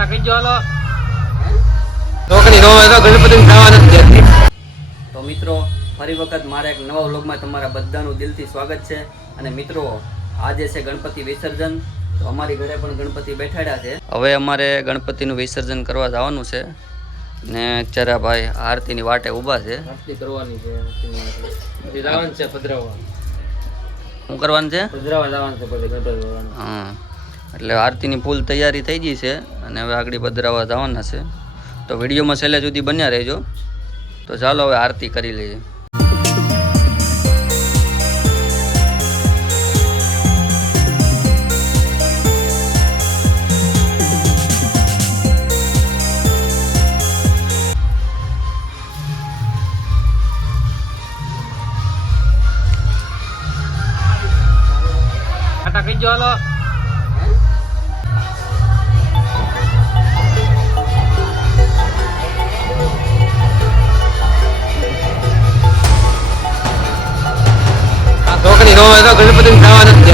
ટાટા કહી દો હાલો છોકરી નો હોય તો ગણપતિ ખાવા નથી તો મિત્રો ફરી વખત મારા એક નવા વ્લોગમાં તમારા બધાનું દિલથી સ્વાગત છે. અને મિત્રો આજે છે ગણપતિ વિસર્જન. તો અમારી ઘરે પણ ગણપતિ બેઠાડ્યા છે. હવે અમારે ગણપતિનું વિસર્જન કરવા જવાનું છે. ને અત્યારે આ ભાઈ આરતીની વાટે ઊભા છે. આરતી કરવાની છે જવાનું છે પધરાવા શું કરવાનું છે? પધરાવા જવાનું છે પછી ગણપતિ. હા. એટલે આરતીની ફૂલ તૈયારી થઈ ગઈ છે અને હવે આગળ પધરાવા જવાના છે. તો વિડીયોમાં છેલ્લે સુધી બન્યા રહેજો. તો ચાલો હવે આરતી કરી લઈએ. હોય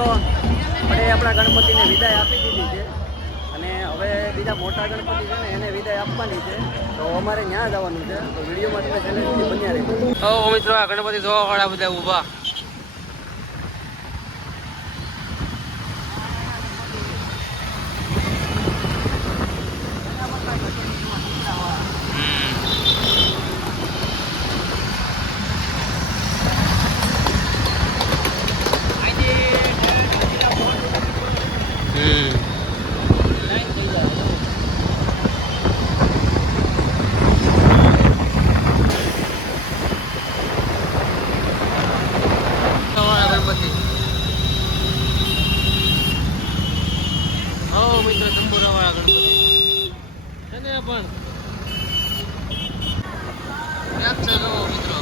મિત્રો, આપણે આપણા ગણપતિને વિદાય આપી દીધી છે. અને હવે બીજા મોટા ગણપતિ છે ને, એને વિદાય આપવાની છે. તો અમારે ત્યાં જવાનું છે. તો વિડીયોમાં તમે છેલ્લે બન્યા રહી મિત્રો, આ ગણપતિ જોવા વાળા બધા ઊભા હમ વાળા ગણપતિ હો મિત્ર શંભુરા વાળા ગણપતિ એને પણ ક્યાંક છે જો મિત્રો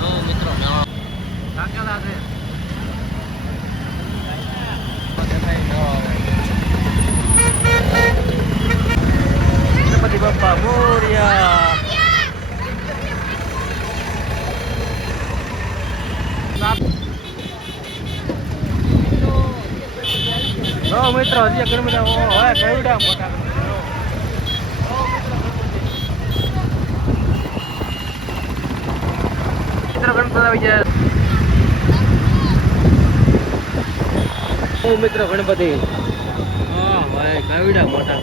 હો મિત્રો મેળો કાકેલા છે ગણપતિ બાપ્પા મોર્યા હો મિત્રો હજી બધા હવે કેવડા મોટા મિત્રો આવી જાય ઓ મિત્રો ગણપતિ. હા ભાઈ કાવડા મોટા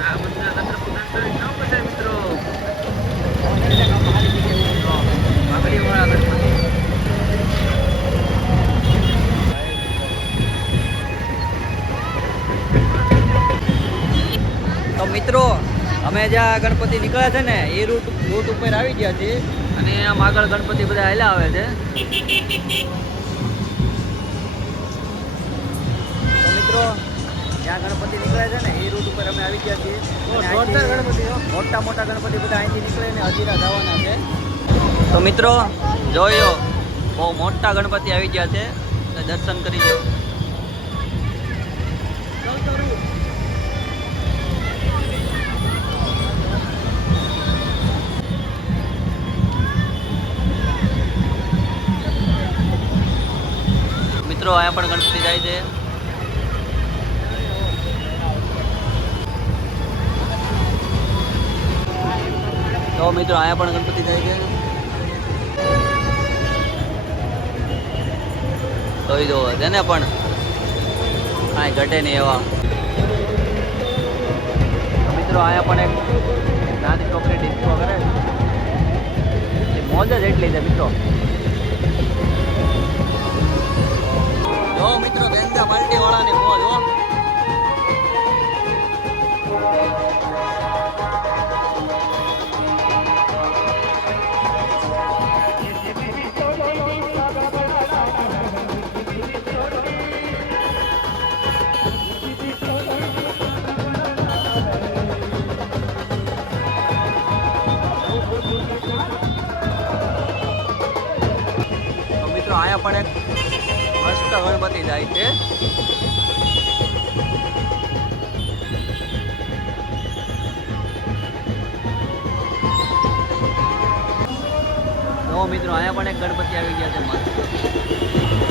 આ બધા ગણપતિ ગણપતિ કેવા બધા મિત્રો આગળી વાળા ગણપતિ તો મિત્રો અમે જ્યાં ગણપતિ નીકળ્યા છે ને એ રૂટ રૂટ ઉપર આવી ગયા છીએ. અને આમ આગળ ગણપતિ બધા હેલા આવે છે. તો મિત્રો જ્યાં ગણપતિ નીકળ્યા છે ને એ રૂટ ઉપર અમે આવી ગયા છીએ. ગણપતિ મોટા મોટા ગણપતિ બધા અહીંથી નીકળે ને હજીરા જવાના છે. તો મિત્રો જોયો બહુ મોટા ગણપતિ આવી ગયા છે. દર્શન કરી લો. મિત્રો, અહીંયા પણ ગણપતિ જાય છે. તો મિત્રો, અહીંયા પણ ગણપતિ જાય છે. જોઈ છે ને પણ કાંઈ ઘટે નહીં એવા. મિત્રો, અહીંયા પણ એક નાની છોકરી ડિસ્કો કરે. મોજ જ એટલી છે, મિત્રો. જો મિત્રો ગંગા બાલ્ટી વાળાની મોજ હો પણ એક ગણપતિ જાય છે. જો મિત્રો અહીંયા પણ એક ગણપતિ આવી ગયા છે મસ્ત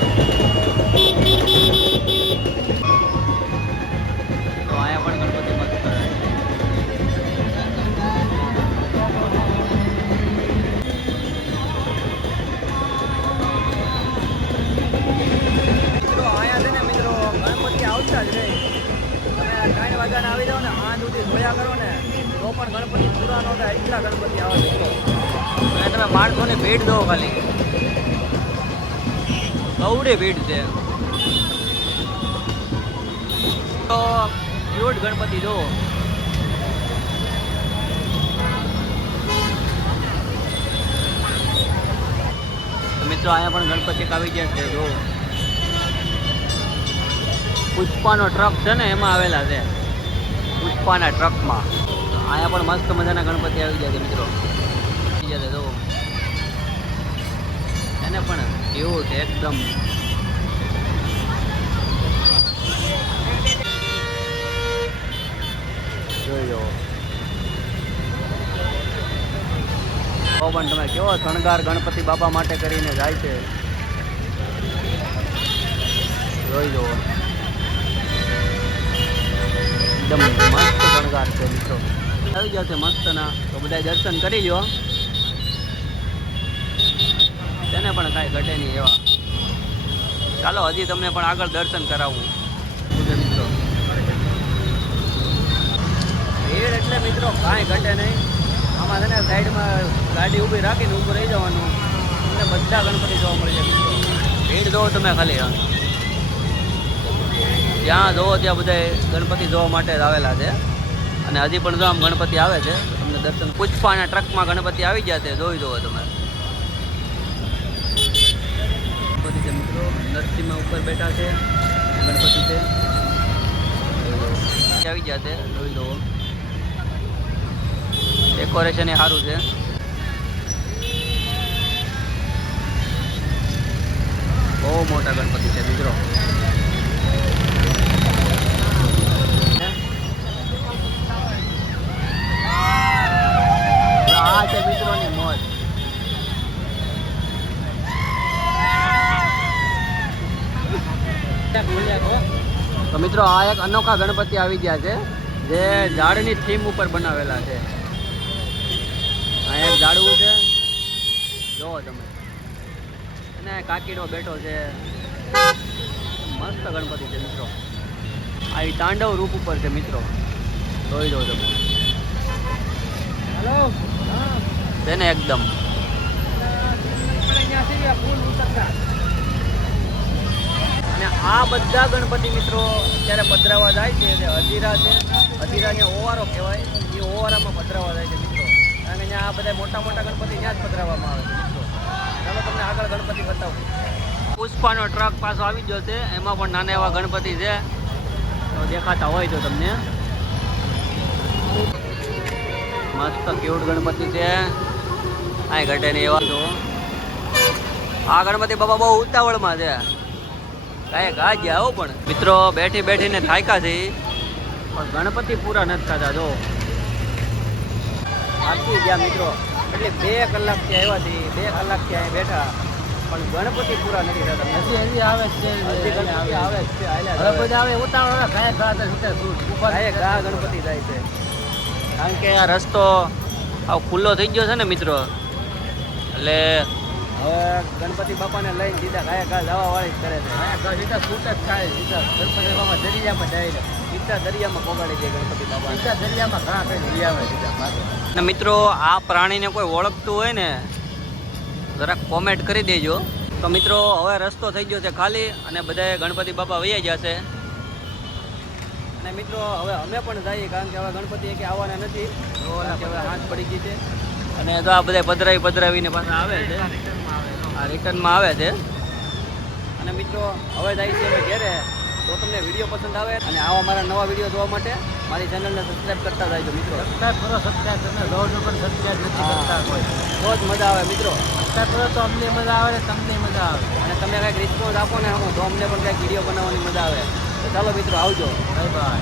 ખાલી કવડે ભીડ છે. તો ક્યુટ ગણપતિ જો. મિત્રો, અહીંયા પણ ગણપતિ આવી ગયા છે, જો. પુષ્પાનો ટ્રક છે ને, એમાં આવેલા છે. પુષ્પાના ટ્રકમાં. અહીંયા પણ મસ્ત મજાના ગણપતિ આવી ગયા છે, મિત્રો. આવી ગયા છે, જો. એને પણ ક્યુટ એકદમ. જોઈ લો તો પણ તમે કેવો શણગાર ગણપતિ બાપા માટે કરીને જાય છે? જોઈ લો એકદમ મસ્ત શણગાર છે મિત્રો. આવી જશે મસ્તના. તો બધા દર્શન કરી લો તેને પણ કાંઈ ઘટે નહીં એવા. ચાલો, હજી તમને પણ આગળ દર્શન કરાવવું મિત્રો. ભીડ એટલે મિત્રો કાંઈ ઘટે નહીં. આમાં છે સાઈડમાં ગાડી ઊભી રાખીને ઊભું રહી જવાનું. તમને બધા ગણપતિ જોવા મળી જાય ભીડ જોવો તમે ખાલી, હા. જ્યાં જોવો ત્યાં બધા ગણપતિ જોવા માટે જ આવેલા છે. અને હજી પણ જો આમ ગણપતિ આવે છે, તમને દર્શન પુષ્પાના ટ્રકમાં ગણપતિ આવી ગયા છે, જોઈ જુઓ તમે ગણપતિ છે નરસિંહમાં ઉપર બેઠા છે, ગણપતિ છે. આવી ગયા છે. જોઈ લો. ડેકોરેશન એ સારું છે. બહુ મોટા ગણપતિ છે, મિત્રો. આ છે મિત્રોની મોજ. તો મિત્રો આ એક અનોખા ગણપતિ આવી ગયા છે જે ઝાડની થીમ ઉપર બનાવેલા છે. આ એક ઝાડવું છે. જોવો તમે. અને કાકીડો બેઠો છે. મસ્ત ગણપતિ છે મિત્રો. આ તાંડવ રૂપ ઉપર છે મિત્રો. જોઈ દો તમે. હેલો. તેને એકદમ. ફૂલ એકદમ અને આ બધા ગણપતિ મિત્રો અત્યારે પધરાવા જાય છે જે અધીરા છે અધીરાને ઓવારો કહેવાય, એ ઓવારામાં પધરાવા જાય છે મિત્રો. કારણ કે ત્યાં આ બધા મોટા મોટા ગણપતિ ત્યાં જ પધરાવવામાં આવે છે મિત્રો. ચાલો તમને આગળ ગણપતિ બતાવું. પુષ્પાનો ટ્રક પાછો આવી ગયો છે, એમાં પણ નાના એવા ગણપતિ છે. તો દેખાતા હોય તો તમને. મસ્ત ક્યુટ ગણપતિ છે. આ ઘટે ને એવા તો આ ગણપતિ બાબા બહુ ઉતાવળમાં છે. કાંઈ ગા હો પણ. મિત્રો બેઠી બેઠીને થાક્યા છે. પણ ગણપતિ પૂરા નથી થતા જો. થાકી ગયા મિત્રો. એટલે બે કલાકથી આવ્યા છે બે કલાકથી અહીં બેઠા. પણ ગણપતિ પૂરા નથી થતા. હજી હજી આવે છે ગણપતિ આવે છે. હાલ્યા આવે. બધા આવે ઉતાવળ આવે કાંઈ ખાતા ગાયે ગા ગણપતિ જાય છે. કારણ કે આ રસ્તો આવ ખુલ્લો થઈ ગયો છે ને મિત્રો? એટલે હવે ગણપતિ બાપાને લઈને સીધા ગાય ગા જવા વાળી જ કરે છે. અહીંયા સીધા છૂટ જ થાય સીધા ગણપતિ બાપા દરિયામાં જાય સીધા દરિયામાં પોગાડી દે ગણપતિ બાપા. સીધા દરિયામાં ઘણા કઈ લઈ આવે સીધા મિત્રો આ પ્રાણીને કોઈ ઓળખતું હોય ને જરાક કોમેન્ટ કરી દેજો. તો મિત્રો હવે રસ્તો થઈ ગયો છે ખાલી અને બધાએ ગણપતિ બાપા વૈયા જશે. અને મિત્રો હવે અમે પણ જઈએ કારણ કે હવે ગણપતિ કે આવવાના નથી. હવે હાથ પડી ગઈ છે. અને તો આ બધા પધરાવી પધરાવીને પાછા આવે છે. આ રિટર્નમાં આવે છે. અને મિત્રો હવે જાય છે અમે ઘેરે. તો તમને વીડિયો પસંદ આવે અને આવા મારા નવા વીડિયો જોવા માટે મારી ચેનલને સબસ્ક્રાઈબ કરતા જાય મિત્રો. સબસ્ક્રાઈબ કરો સબસ્ક્રાઈબ તમે. લો છો પણ સબસ્ક્રાઈબ નથી કરતા કોઈ. બહુ જ મજા આવે મિત્રો. સબસ્ક્રાઈબ કરો તો અમને મજા આવે ને તમને મજા આવે. અને તમે કાંઈક રિસ્પોન્સ આપો ને હું તો અમને પણ કાંઈક વીડિયો બનાવવાની મજા આવે. તો ચાલો મિત્રો આવજો. Bye bye